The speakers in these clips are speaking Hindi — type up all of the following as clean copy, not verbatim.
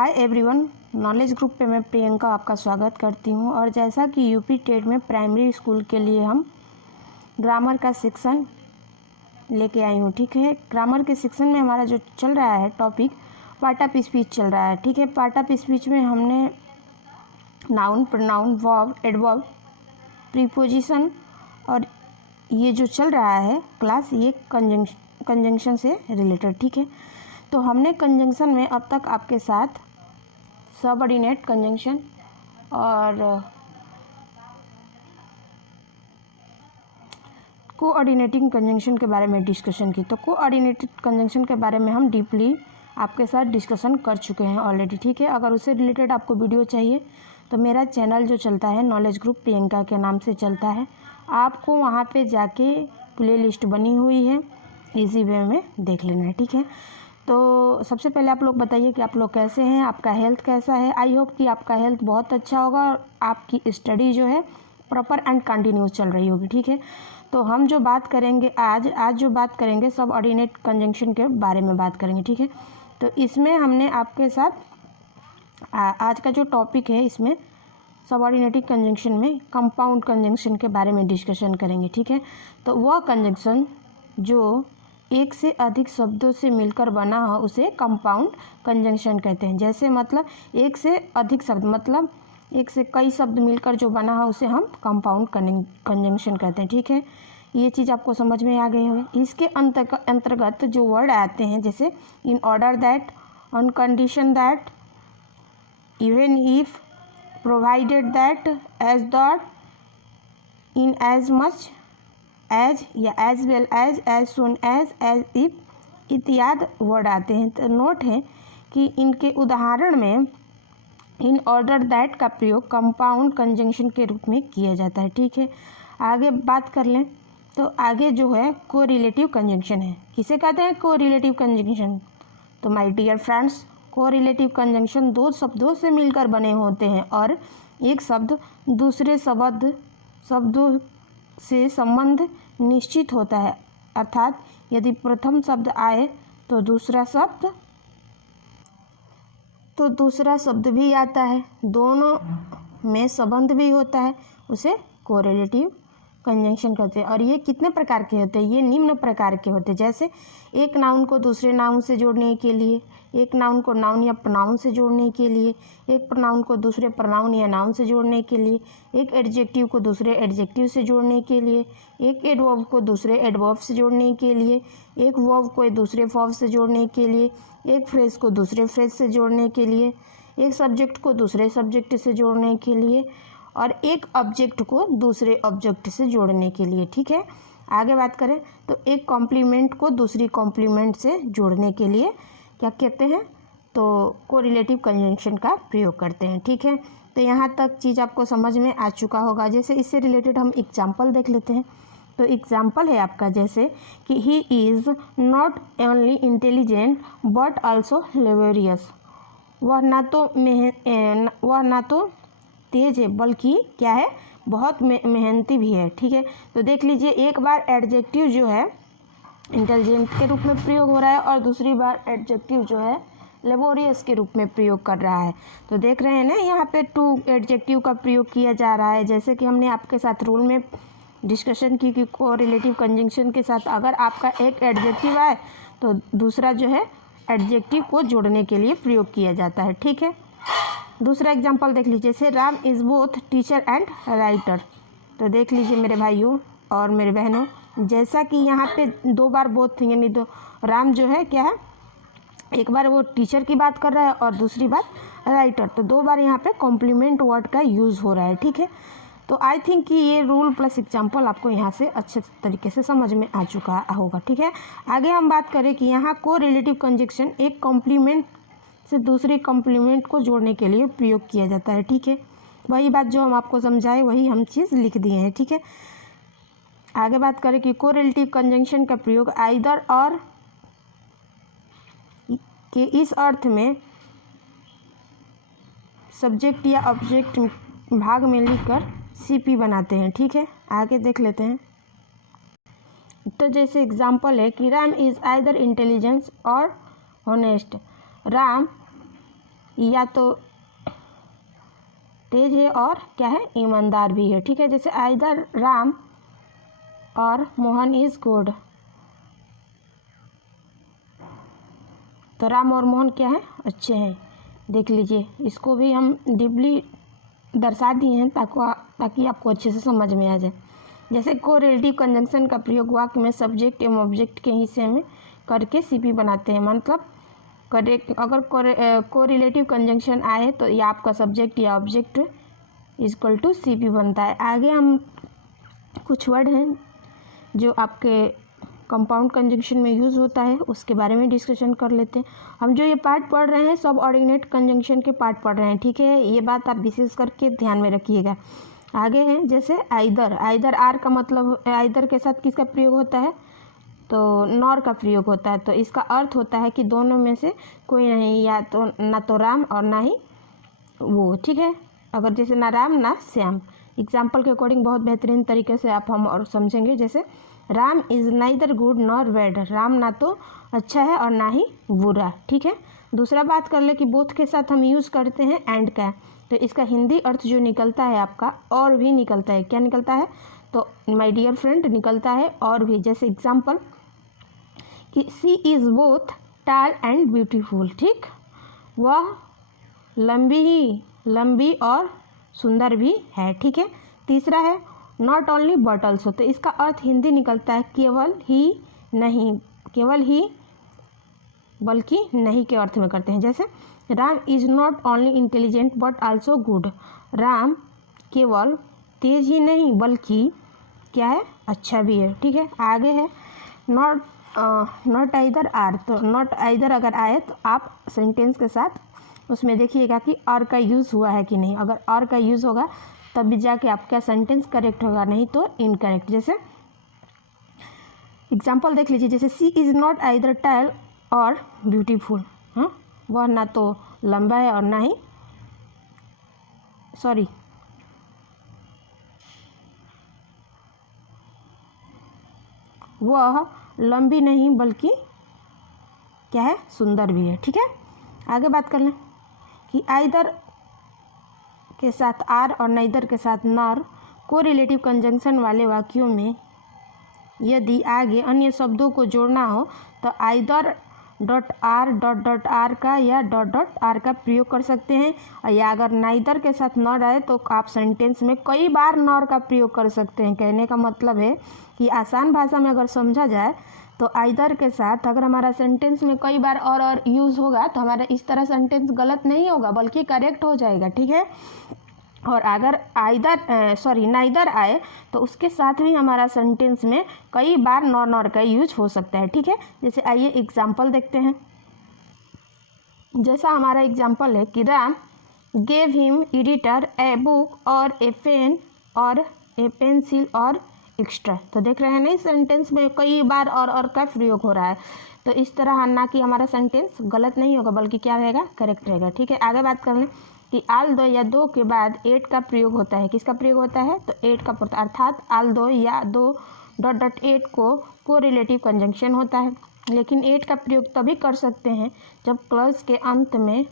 हाय एवरीवन, नॉलेज ग्रुप पे मैं प्रियंका आपका स्वागत करती हूँ। और जैसा कि यूपी टेट में प्राइमरी स्कूल के लिए हम ग्रामर का सेक्शन लेके आई हूँ। ठीक है, ग्रामर के सेक्शन में हमारा जो चल रहा है टॉपिक पार्ट ऑफ स्पीच चल रहा है। ठीक है, पार्ट ऑफ स्पीच में हमने noun, pronoun, verb, adverb, preposition और ये जो चल रहा है क्लास, ये कंजंक्शन से रिलेटेड। ठीक है, तो हमने कंजंक्शन में अब तक आपके साथ सबऑर्डिनेट कंजंक्शन और कोऑर्डिनेटिंग कंजंक्शन के बारे में डिस्कशन की। तो कोऑर्डिनेटेड कंजंक्शन के बारे में हम डीपली आपके साथ डिस्कशन कर चुके हैं ऑलरेडी। ठीक है, अगर उससे रिलेटेड आपको वीडियो चाहिए तो मेरा चैनल जो चलता है नॉलेज ग्रुप प्रियंका के नाम से चलता है, आपको वहाँ पे जाके प्लेलिस्ट बनी हुई है, इजी वे में देख लेना है। ठीक है, तो सबसे पहले आप लोग बताइए कि आप लोग कैसे हैं, आपका हेल्थ कैसा है। आई होप कि आपका हेल्थ बहुत अच्छा होगा और आपकी स्टडी जो है प्रॉपर एंड कंटिन्यूस चल रही होगी। ठीक है, तो हम जो बात करेंगे आज जो बात करेंगे सबऑर्डिनेट कंजंक्शन के बारे में बात करेंगे। ठीक है, तो इसमें हमने आपके साथ आज का जो टॉपिक है, इसमें सबऑर्डिनेटिंग कंजंक्शन में कंपाउंड कंजंक्शन के बारे में डिस्कशन करेंगे। ठीक है, तो वह कंजंक्शन जो एक से अधिक शब्दों से मिलकर बना हो उसे कंपाउंड कंजंक्शन कहते हैं। जैसे मतलब एक से अधिक शब्द, मतलब एक से कई शब्द मिलकर जो बना हो उसे हम कंपाउंड कंजंक्शन कहते हैं। ठीक है, ये चीज़ आपको समझ में आ गई होगी। इसके अंतर्गत जो वर्ड आते हैं, जैसे in order that, on condition that, even if, provided that, as that, in as much as या as well as soon as if इत्यादि वर्ड आते हैं। तो नोट है कि इनके उदाहरण में इन ऑर्डर दैट का प्रयोग कंपाउंड कंजंक्शन के रूप में किया जाता है। ठीक है, आगे बात कर लें तो आगे जो है कोरिलेटिव कंजंक्शन है। किसे कहते हैं कोरिलेटिव कंजंक्शन? तो my dear friends, correlative conjunction दो शब्दों से मिलकर बने होते हैं और एक शब्द दूसरे शब्दों से संबंध निश्चित होता है। अर्थात यदि प्रथम शब्द आए तो दूसरा शब्द भी आता है, दोनों में संबंध भी होता है, उसे कोरिलेटिव कंजंक्शन कहते हैं। और ये कितने प्रकार के होते हैं? ये निम्न प्रकार के होते हैं। जैसे एक नाउन को दूसरे नाउन से जोड़ने के लिए, एक नाउन को नाउन या प्रोनाउन से जोड़ने के लिए, एक प्रोनाउन को दूसरे प्रोनाउन या नाउन से जोड़ने के लिए, एक एडजेक्टिव को दूसरे एडजेक्टिव से जोड़ने के लिए, एक एडवर्ब को दूसरे एडवर्ब से जोड़ने के लिए, एक वर्ब को दूसरे वर्ब से जोड़ने के लिए, एक फ्रेज को दूसरे फ्रेज से जोड़ने के लिए, एक सब्जेक्ट को दूसरे सब्जेक्ट से जोड़ने के लिए और एक ऑब्जेक्ट को दूसरे ऑब्जेक्ट से जोड़ने के लिए। ठीक है, आगे बात करें तो एक कॉम्प्लीमेंट को दूसरी कॉम्प्लीमेंट से जोड़ने के लिए क्या कहते हैं? तो कोरिलेटिव कंजंक्शन का प्रयोग करते हैं। ठीक है, तो यहाँ तक चीज़ आपको समझ में आ चुका होगा। जैसे इससे रिलेटेड हम एग्जाम्पल देख लेते हैं। तो एग्जाम्पल है आपका जैसे कि he is not only intelligent but also laborious. वह ना तो तेज है बल्कि क्या है, बहुत मेहनती भी है। ठीक है, तो देख लीजिए, एक बार एडजेक्टिव जो है इंटेलिजेंट के रूप में प्रयोग हो रहा है और दूसरी बार एडजेक्टिव जो है लेबोरियस के रूप में प्रयोग कर रहा है। तो देख रहे हैं ना, यहाँ पे टू एडजेक्टिव का प्रयोग किया जा रहा है। जैसे कि हमने आपके साथ रूल में डिस्कशन की कि कोरिलेटिव कंजंक्शन के साथ अगर आपका एक एडजेक्टिव आए तो दूसरा जो है एडजेक्टिव को जोड़ने के लिए प्रयोग किया जाता है। ठीक है, दूसरा एग्जाम्पल देख लीजिए, जैसे Ram is both teacher and writer. तो देख लीजिए मेरे भाइयों और मेरे बहनों, जैसा कि यहाँ पे दो बार बोथ यानी दो राम जो है क्या है, एक बार वो टीचर की बात कर रहा है और दूसरी बार राइटर, तो दो बार यहाँ पे कॉम्प्लीमेंट वर्ड का यूज़ हो रहा है। ठीक है, तो आई थिंक कि ये रूल प्लस एग्जाम्पल आपको यहाँ से अच्छे तरीके से समझ में आ चुका होगा। ठीक है, आगे हम बात करें कि यहाँ कोरिलेटिव कंजंक्शन एक कॉम्प्लीमेंट से दूसरे कॉम्प्लीमेंट को जोड़ने के लिए प्रयोग किया जाता है। ठीक है, वही बात जो हम आपको समझाए वही हम चीज़ लिख दिए हैं। ठीक है, आगे बात करें कि कोरिलेटिव कंजंक्शन का प्रयोग आइदर और के इस अर्थ में सब्जेक्ट या ऑब्जेक्ट भाग में लिखकर सीपी बनाते हैं। ठीक है, आगे देख लेते हैं। तो जैसे एग्जाम्पल है कि राम इज़ आइदर इंटेलिजेंस और ऑनेस्ट। राम या तो तेज है और क्या है, ईमानदार भी है। ठीक है, जैसे आइदर राम और मोहन इज गुड, तो राम और मोहन क्या है, अच्छे हैं। देख लीजिए, इसको भी हम डीपली दर्शा दिए हैं ताकि आपको अच्छे से समझ में आ जाए। जैसे कोरिलेटिव कंजंक्शन का प्रयोग वाक्य में सब्जेक्ट एवं ऑब्जेक्ट के हिस्से में करके सीपी बनाते हैं। मतलब अगर कोरिलेटिव कंजंक्शन आए तो ये आपका सब्जेक्ट या ऑब्जेक्ट इक्वल टू सीपी बनता है। आगे हम कुछ वर्ड हैं जो आपके कंपाउंड कंजंक्शन में यूज़ होता है, उसके बारे में डिस्कशन कर लेते हैं। हम जो ये पार्ट पढ़ रहे हैं सब ऑर्डिनेट कंजंक्शन के पार्ट पढ़ रहे हैं। ठीक है, ये बात आप विशेष करके ध्यान में रखिएगा। आगे है जैसे आइदर आर का मतलब आइदर के साथ किसका प्रयोग होता है, तो नॉर का प्रयोग होता है। तो इसका अर्थ होता है कि दोनों में से कोई नहीं, या तो ना तो राम और ना ही वो। ठीक है, अगर जैसे ना राम ना श्याम, एग्जाम्पल के अकॉर्डिंग बहुत बेहतरीन तरीके से हम और समझेंगे। जैसे Ram is neither good nor bad, Ram ना तो अच्छा है और ना ही बुरा। ठीक है, दूसरा बात कर ले कि बोथ के साथ हम यूज़ करते हैं एंड का, तो इसका हिंदी अर्थ जो निकलता है आपका और भी निकलता है। क्या निकलता है, तो माय डियर फ्रेंड निकलता है और भी। जैसे एग्जाम्पल कि she is both tall and beautiful, ठीक, वह लंबी और सुंदर भी है। ठीक है, तीसरा है नॉट ओनली बट ऑल्सो, तो इसका अर्थ हिंदी निकलता है केवल ही बल्कि नहीं के अर्थ में करते हैं। जैसे Ram is not only intelligent but also good, Ram केवल तेज ही नहीं बल्कि क्या है, अच्छा भी है। ठीक है, आगे है नॉट आइदर आर, तो नॉट आइदर अगर आए तो आप सेंटेंस के साथ उसमें देखिएगा कि और का यूज़ हुआ है कि नहीं। अगर और का यूज़ होगा तब भी जाके आपका सेंटेंस करेक्ट होगा, नहीं तो इनकरेक्ट। जैसे एग्जाम्पल देख लीजिए, जैसे सी इज़ नॉट आइदर टॉल और ब्यूटीफुल, हाँ, वह ना तो लंबा है और ना ही वह लंबी नहीं बल्कि क्या है, सुंदर भी है। ठीक है, आगे बात कर लें कि आइदर के साथ आर और नाइदर के साथ नॉर कोरिलेटिव कंजंक्शन वाले वाक्यों में यदि आगे अन्य शब्दों को जोड़ना हो तो आइदर डॉट आर का या डॉट आर का प्रयोग कर सकते हैं, और या अगर नाइदर के साथ नॉर आए तो आप सेंटेंस में कई बार नॉर का प्रयोग कर सकते हैं। कहने का मतलब है कि आसान भाषा में अगर समझा जाए तो आइदर के साथ अगर हमारा सेंटेंस में कई बार और यूज़ होगा तो हमारा इस तरह सेंटेंस गलत नहीं होगा बल्कि करेक्ट हो जाएगा। ठीक है, और अगर नाइदर आए तो उसके साथ भी हमारा सेंटेंस में कई बार नॉर का यूज हो सकता है। ठीक है, जैसे आइए एग्जाम्पल देखते हैं। जैसा हमारा एग्जाम्पल है कि Ram gave him editor a book और ए पेन और ए पेंसिल और एक्स्ट्रा, तो देख रहे हैं ना, इस सेंटेंस में कई बार और का प्रयोग हो रहा है। तो इस तरह ना कि हमारा सेंटेंस गलत नहीं होगा बल्कि क्या रहेगा, करेक्ट रहेगा। ठीक है, आगे बात कर लें कि आल दो या दो के बाद एट का प्रयोग होता है। किसका प्रयोग होता है, तो एट का, अर्थात आल दो या दो डॉट एट को कोरिलेटिव कंजंक्शन होता है। लेकिन एट का प्रयोग तभी कर सकते हैं जब क्लॉज के अंत में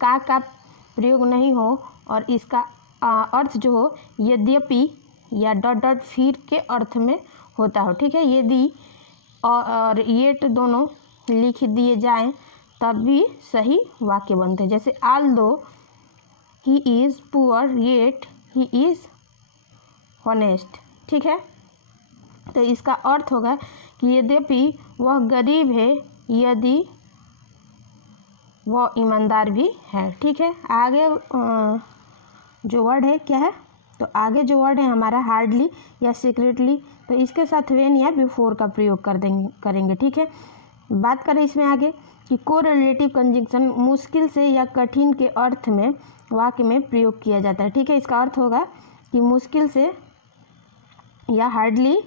का प्रयोग नहीं हो और इसका अर्थ जो हो यद्यपि या डॉट फिर के अर्थ में होता हो। ठीक है, यदि और येट दोनों लिख दिए जाएं तब भी सही वाक्य बनते हैं। जैसे आल दो he is poor yet he is honest. ठीक है, तो इसका अर्थ होगा कि यद्यपि वह गरीब है यदि वह ईमानदार भी है। ठीक है, आगे जो वर्ड है क्या है, तो आगे जो वर्ड है हमारा हार्डली या सीक्रेटली, तो इसके साथ व्हेन या बिफोर का प्रयोग करेंगे। ठीक है, बात करें इसमें आगे कि कोरिलेटिव कंजंक्शन मुश्किल से या कठिन के अर्थ में वाक्य में प्रयोग किया जाता है। ठीक है, इसका अर्थ होगा कि मुश्किल से या हार्डली,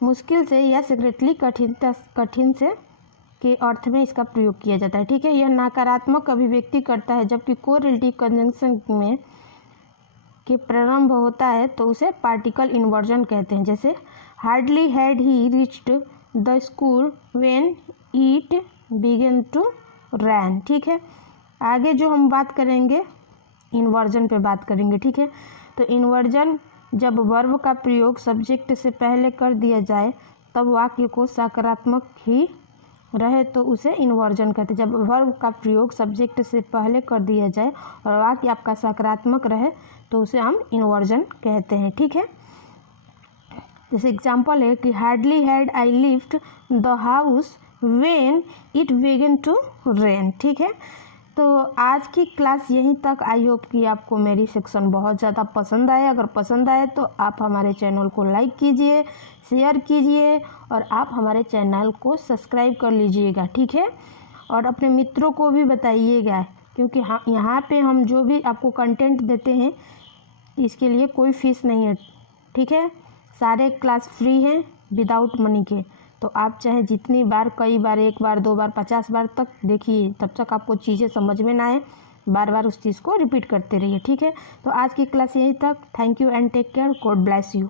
मुश्किल से या सीक्रेटली, कठिन से के अर्थ में इसका प्रयोग किया जाता है। ठीक है, यह नकारात्मक अभिव्यक्ति करता है, जबकि कोरिलेटिव कंजंक्शन में के प्रारंभ होता है तो उसे पार्टिकल इन्वर्जन कहते हैं। जैसे hardly had he reached the school when it began to rain. ठीक है, आगे जो हम बात करेंगे इन्वर्जन पे बात करेंगे। ठीक है, तो इन्वर्जन जब वर्ब का प्रयोग सब्जेक्ट से पहले कर दिया जाए तब वाक्य को सकारात्मक ही रहे तो उसे इन्वर्जन कहते हैं। जब वर्ब का प्रयोग सब्जेक्ट से पहले कर दिया जाए और वाक्य आपका सकारात्मक रहे तो उसे हम इन्वर्जन कहते हैं। ठीक है, जैसे एग्जाम्पल है कि hardly had I left the house when it began to rain. ठीक है, तो आज की क्लास यहीं तक। आई होप कि आपको मेरी सेक्शन बहुत ज़्यादा पसंद आए। अगर पसंद आए तो आप हमारे चैनल को लाइक कीजिए, शेयर कीजिए और आप हमारे चैनल को सब्सक्राइब कर लीजिएगा। ठीक है, और अपने मित्रों को भी बताइएगा, क्योंकि यहाँ पे हम जो भी आपको कंटेंट देते हैं इसके लिए कोई फीस नहीं है। ठीक है, सारे क्लास फ्री हैं विदाउट मनी के। तो आप चाहे जितनी बार, कई बार, 1 बार 2 बार 50 बार तक देखिए, तब तक आपको चीज़ें समझ में ना आए, बार बार उस चीज़ को रिपीट करते रहिए। ठीक है, तो आज की क्लास यहीं तक। Thank you and take care. God bless you.